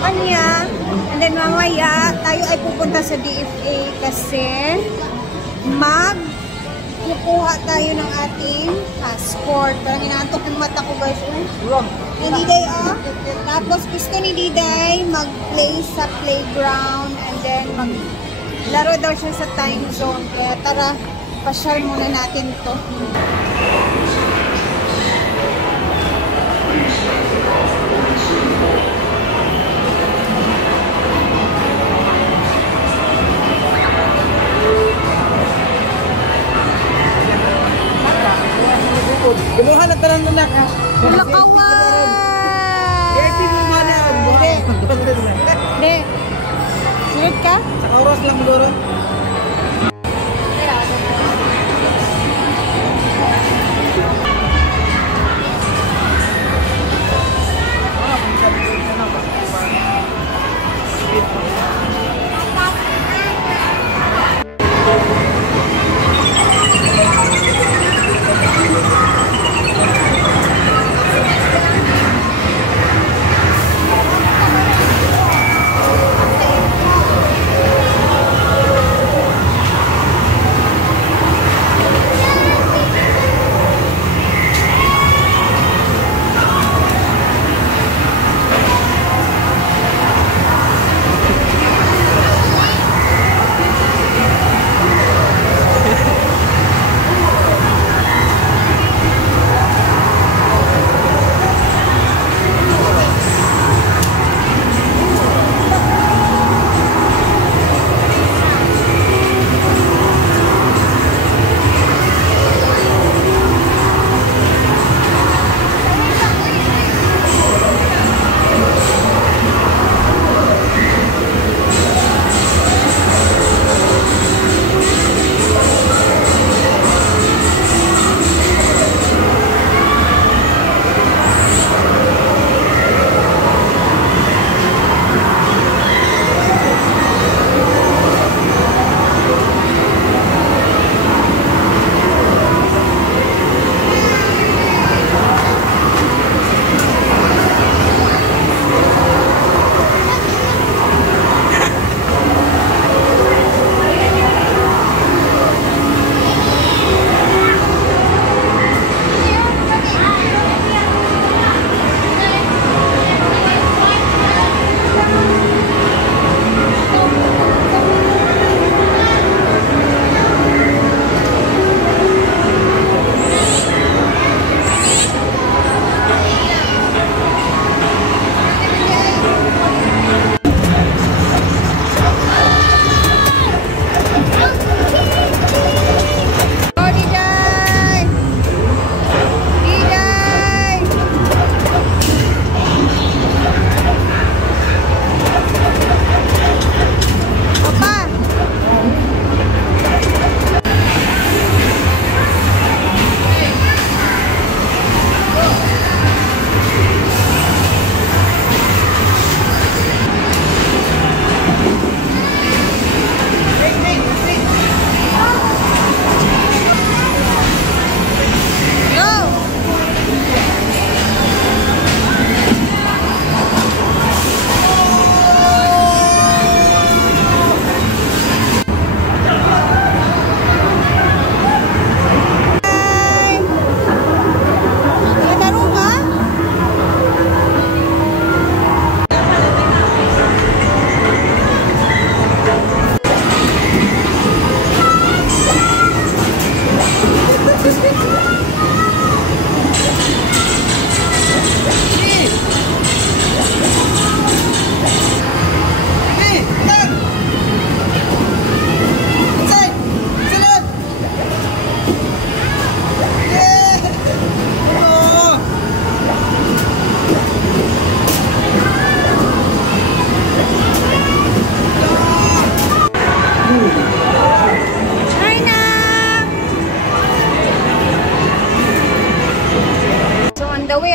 kanya. And then mamaya, tayo ay pupunta sa DFA kasi kukuha tayo ng ating passport. Parang inaantok yung mata ko guys. Ni Diday, oh. Tapos gusto ni Diday mag-play sa playground and then maglaro daw siya sa time zone. Kaya tara, pasyal muna natin to. Guluhan na talang nanak ha. Lakawan! Hindi. Sunod ka? Sa oras lang siguro.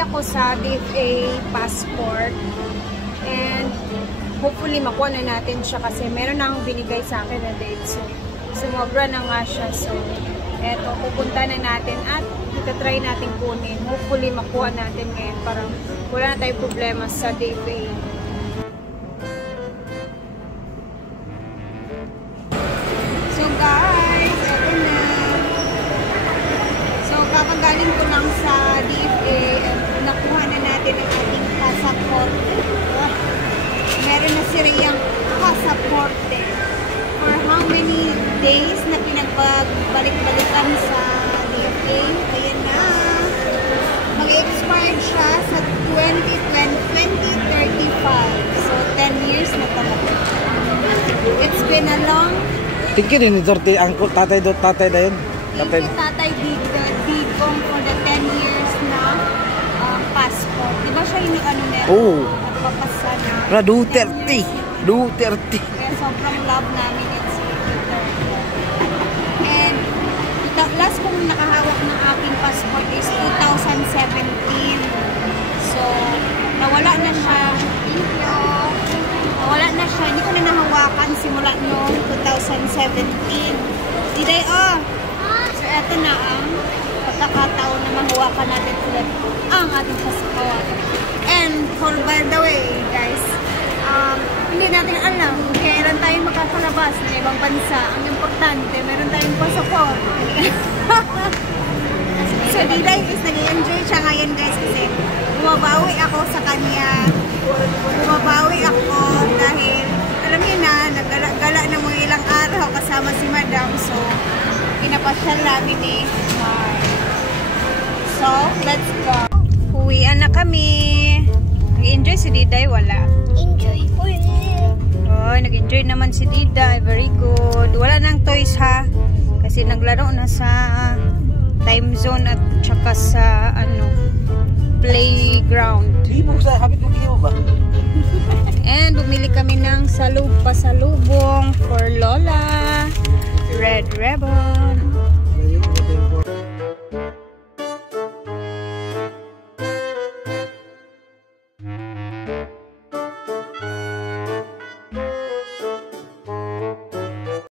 Ako sa DFA passport and hopefully makuha na natin siya kasi meron nang binigay sa akin na date, so sumobra na nga siya. So eto, pupunta na natin at itatry natin kunin, hopefully makuha natin ngayon para wala na tayong problema sa DFA. makipagbalik-balikan sa DFA. Ayan na. Mag-expire siya sa 2035. So, 10 years na talaga. It's been a long... Tingin din ito, tatay na yun. Thank you, Tatay Digong, for the 10 years na passport. Di ba siya yung ano meron? Oo. Nagpapasa na. Duterte. Duterte. Kaya sobrang love namin yun si Duterte. And last kong nakahawak ng aking passport is 2017. So, nawala na siya. Thank you. Nawala na siya. Hindi ko na nahawakan simula noong 2017. Diday, So, eto na ang pagkakataon na mahawakan natin ulit ang ating passport. And, by the way, guys, hindi natin alam kailan tayo makakalabas ng ibang bansa. Ang importante, meron tayong passport. So, Diday is nag-enjoy siya ngayon, guys, kasi bumabawi ako sa kanya. Bumabawi ako dahil, alam niyo na, nagala na mo ilang araw kasama si Madam. So, pinapasyal namin ni Mar. So, let's go. Uwian na kami. Nag-enjoy si Diday, wala. Enjoy. Oh, nag-enjoy naman si Diday. Very good. Wala nang toys ha. Kasi naglaro na sa time zone at saka sa playground. Ibog sa habit mo ba? And bumili kami ng pasalubong for